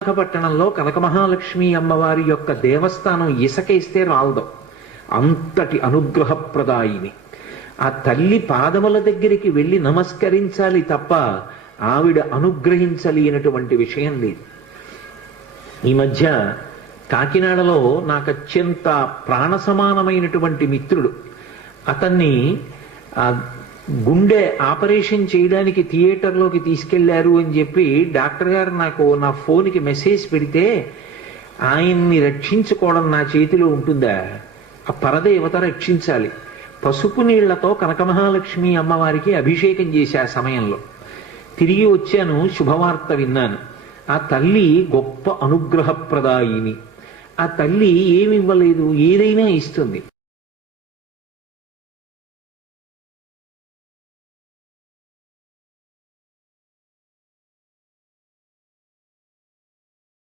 విశాఖపట్టణంలో కనకమహాలక్ష్మి అమ్మవారి యొక్క దేవస్థానం ఇసకేస్తే రాలదు, అంతటి అనుగ్రహప్రదాయిని. ఆ తల్లి పాదముల దగ్గరికి వెళ్ళి నమస్కరించాలి తప్ప ఆవిడ అనుగ్రహించలేనటువంటి విషయం లేదు. ఈ మధ్య కాకినాడలో నాకు అత్యంత ప్రాణ సమానమైనటువంటి మిత్రుడు, అతన్ని గుండె ఆపరేషన్ చేయడానికి థియేటర్లోకి తీసుకెళ్లారు అని చెప్పి డాక్టర్ గారు నాకు నా ఫోన్కి మెసేజ్ పెడితే, ఆయన్ని రక్షించుకోవడం నా చేతిలో ఉంటుందా? ఆ పరదేవత రక్షించాలి. పసుపు నీళ్లతో కనకమహాలక్ష్మి అమ్మవారికి అభిషేకం చేశా. ఆ సమయంలో తిరిగి వచ్చాను, శుభవార్త విన్నాను. ఆ తల్లి గొప్ప అనుగ్రహప్రదాయిని. ఆ తల్లి ఏమి ఇవ్వలేదు, ఏదైనా ఇస్తుంది.